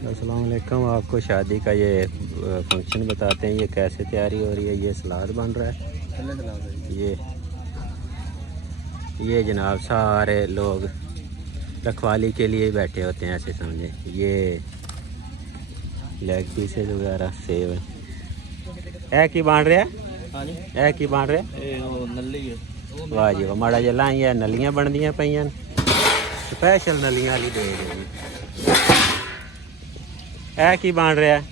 अस्सलाम वालेकुम। आपको शादी का ये फंक्शन बताते हैं, ये कैसे तैयारी हो रही है। ये सलाद बन रहा है। ये जनाब सारे लोग रखवाली के लिए बैठे होते हैं, ऐसे समझे। ये लेग पीसेज वगैरह सेव है की बन रहा है की बन रहा। वाह जी वाह, माड़ा जिहा लाइया नलियां बनदियां पईयां, स्पैशल नलियां वाली दे देनी। है की बन रहा है?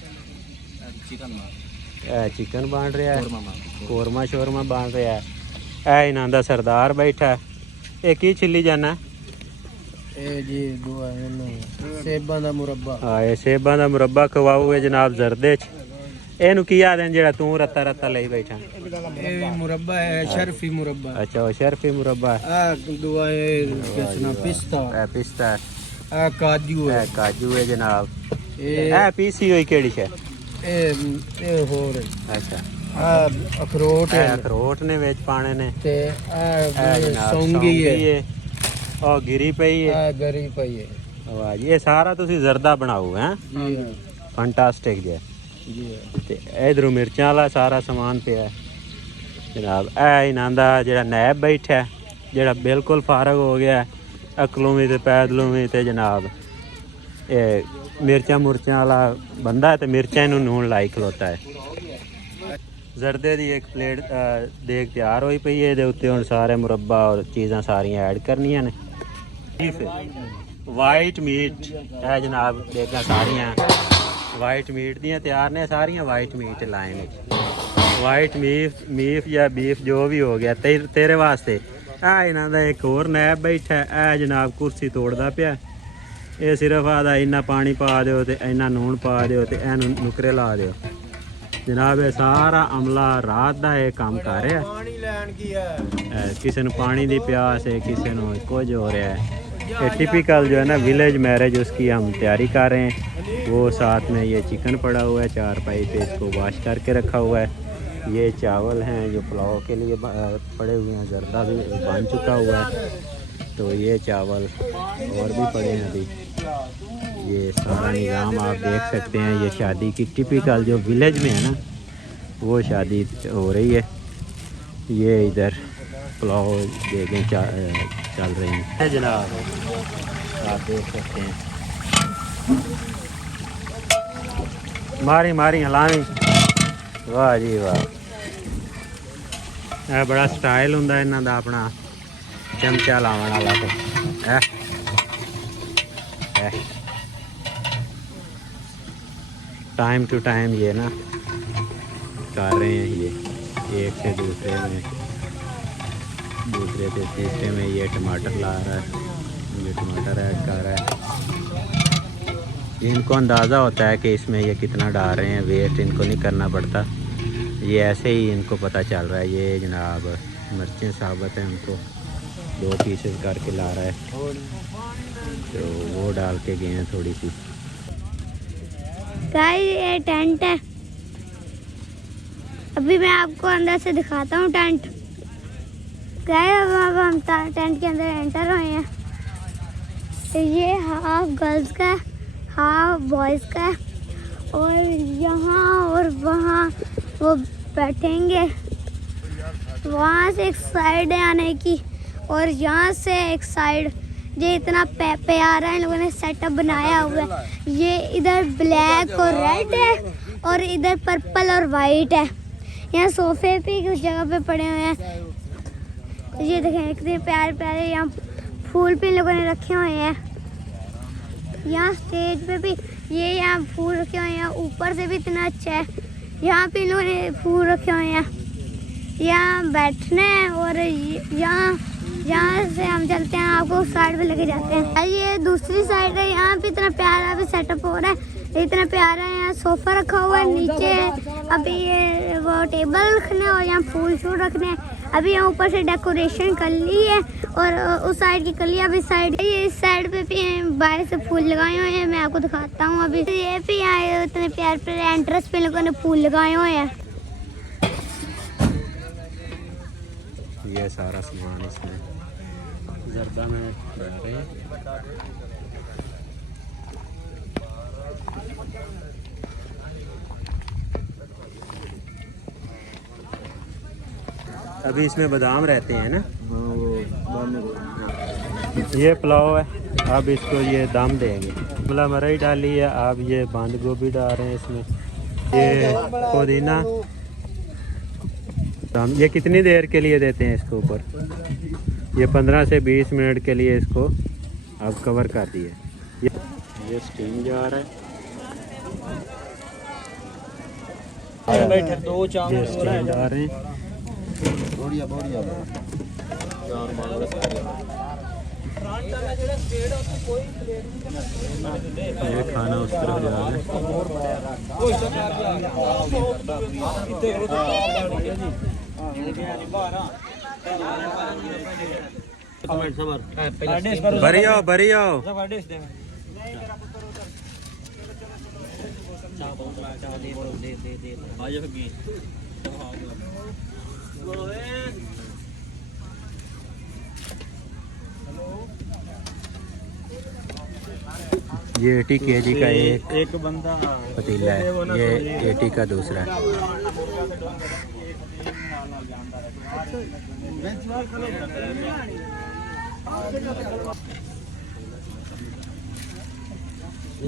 चिकन बन रहा है, कोरमा शोरमा बन रहा है। इन्हां दा सरदार बैठा है। ये की छिली जाना? सेबां दा मुरब्बा। हाँ, ये सेबां दा मुरब्बा खवाऊ है जनाब जरदे च। एनू की आखदे जेड़ा तू रत्ता रत्ता लई बैठा? ये मुरब्बा है, शर्फी मुरब्बा। अच्छा, वो शर्फी मुरब्बा है। दुआ है पिस्ता। पिस्ता है, काजू है, काजू है जनाब। ये पीसी हुई केड़ी शे? होर अच्छा, अखरोट है, अखरोट ने विच पाने ने ते जनाब सौंगी है और गिरी पई है, गरी पई है। वाह जी, ये सारा तुसी जरदा बनाओ हैं? जी फंटास्टिक जे। जी। ते इधरों मिर्चां वाला सारा समान पिया है जनाब। इन्हां दा जेड़ा नैब बैठा है, जेड़ा बिल्कुल फारग हो गया अकलों भी ते पैदलों भी, ते जनाब ये मिर्चां मुर्चां वाला बंदा है, तो मिर्चां नूं नून लाई खलोता है। जरदे दी एक प्लेट देग तैयार होई पई है। इहदे उत्ते हुण सारे मुरब्बा और चीज़ां सारियां ऐड करनियां ने। वाइट मीट है जनाब, देगां सारियां वाइट मीट दियां तैयार ने, सारियां वाइट मीट लाए ने। वाइट मीफ या बीफ जो भी हो गया तेरे वास्ते। इन्हां दा एक होर नैब बैठा है जनाब, कुर्सी तोड़दा पिया। ये सिर्फ आदा इन्ना पानी पा दो, तो इन्ना नून पा दो, तो इनू नुकरे ला दो जनाब। ये सारा अमला रात का ये काम कर रहा है। किसी ने पानी की प्यास है, किसी को कुछ हो रहा है। ये टिपिकल जो है ना विलेज मैरिज, उसकी हम तैयारी कर रहे हैं। वो साथ में ये चिकन पड़ा हुआ है, 4 पाई पे इसको वॉश करके रखा हुआ है। ये चावल हैं जो पुलाव के लिए पड़े हुए हैं, जर्दा भी बन चुका हुआ है, तो ये चावल और भी पड़े हैं अभी। ये सारा निज़ाम आप देख सकते हैं। ये शादी की टिपिकल जो विलेज में है ना, वो शादी हो रही है। ये इधर पुलाव देखें चल रही हैं जनाब, आप देख सकते हैं। मारी मारी हलावी, वाह जी वाह। यह बड़ा स्टाइल हुंदा इन्हां दा अपना, चमचा लावन वाला। तो टाइम टू टाइम ये ना कर रहे हैं, ये एक से दूसरे में, दूसरे से तीसरे में। ये टमाटर ला रहा है, ये टमाटर ऐड कर रहा है। इनको अंदाज़ा होता है कि इसमें ये कितना डाल रहे हैं, वेस्ट इनको नहीं करना पड़ता, ये ऐसे ही इनको पता चल रहा है। ये जनाब मिर्चें साबुत हैं, उनको 2 पीसेस करके ला रहा है, तो वो डाल के गए हैं थोड़ी सी। ये टेंट है, अभी मैं आपको अंदर से दिखाता हूँ टेंट। अब हम टेंट के अंदर एंटर हुए हैं। तो ये हाफ गर्ल्स का है, हाफ बॉयज़ का है, और यहाँ और वहाँ वो बैठेंगे। वहाँ से एक साइड है आने की, और यहाँ से एक साइड। ये इतना प्यारा इन लोगों ने सेटअप बनाया हुआ है। ये इधर ब्लैक और रेड है, और इधर पर्पल और वाइट है। यहाँ सोफे भी कुछ जगह पे पड़े हुए हैं। ये देखें कितने प्यारे प्यारे यहाँ फूल भी इन लोगों ने रखे हुए हैं। यहाँ स्टेज पे भी ये यहाँ फूल रखे हुए हैं, ऊपर से भी इतना अच्छा है। यहाँ पे इन लोगों ने फूल रखे हुए हैं। यहाँ बैठना है, और यहाँ से हम चलते हैं, आपको साइड पे लेके जाते हैं। ये दूसरी साइड है, यहाँ पे इतना प्यारा भी सेटअप हो रहा है, इतना प्यारा है। यहाँ सोफा रखा हुआ है, नीचे अभी ये वो टेबल रखने और यहाँ फूल शूल रखने। अभी यहाँ ऊपर से डेकोरेशन कर ली है, और उस साइड की कर ली। अभी साइड ये इस साइड पे भी बाहर से फूल लगाए हुए हैं, मैं आपको दिखाता हूँ। अभी ये भी यहाँ इतने प्यारे प्यारे एंट्रेंस पे लोगों ने फूल लगाए हुए हैं। ये सारा सामान इसमें जर्दा में डाल रहे हैं। अभी इसमें बादाम रहते हैं ना। ये पुलाव है, अब इसको ये दम देंगे। शिमला मिर्च डाली है, अब ये बंद गोभी डाल रहे हैं इसमें, ये पुदीना। ये कितनी देर के लिए देते हैं इसके ऊपर? ये 15 से 20 मिनट के लिए इसको अब कवर कर दिए। ये स्टीम जा रहा है, ये स्टीम जा रहे हैं। ये खाना उस तरफ जा रहा है। भरी आओ, भरी आओ। ये 80 kg का एक बंदा पतीला है, ये 80 का दूसरा है।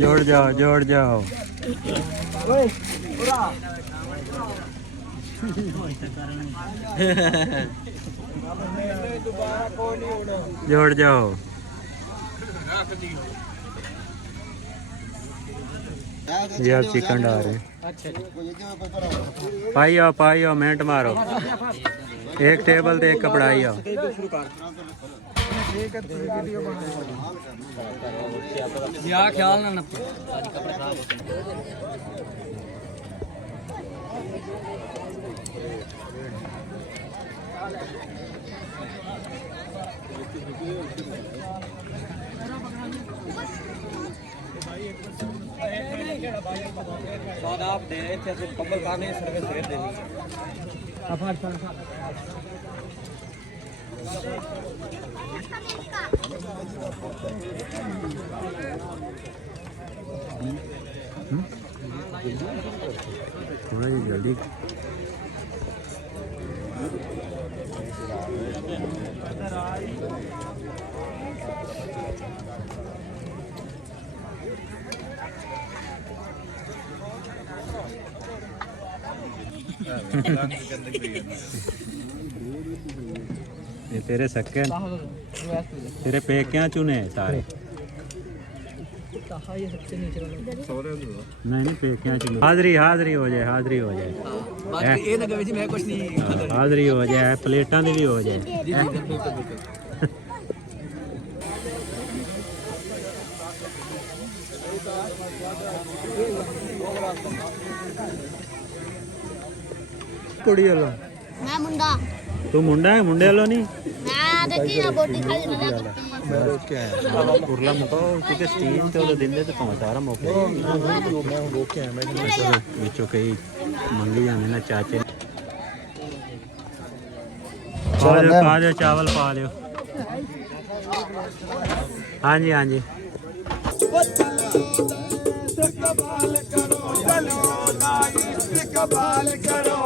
जोड़ जाओ, जोड़ जाओ। जोड़ जाओ। ये आप चिकन डाल रहे हैं। पाई आओ मिनट मारो। एक टेबल ते एक कपड़ाई आओ। ख्याल ना आप दे रहे थे कम्बल खाने सर्विस दे देनी। थोड़ा जी जल्दी। ये तेरे सक्के, तेरे पेकियां चुने सारे। नहीं पेकियां चुने। हाजरी हाजरी हो जाए, हाजरी हो जाए, हाजरी हो जाए, प्लेटां दी भी हो जाए। कुड़ी वाला मैं मुंडा, तू मुंडा है? मुंडे वाला नहीं, मैं देखी ना बोटी खाली ना क्या है कुरला मुका क्योंकि स्टीम ते ओदे दिन दे ते पहुंच सारा मौके मैं वो क्या है मैं विचों कई मंगी जाने ना चाचे। पा दो चावल पा लियो। हाँ जी हाँ जी। कबाल करो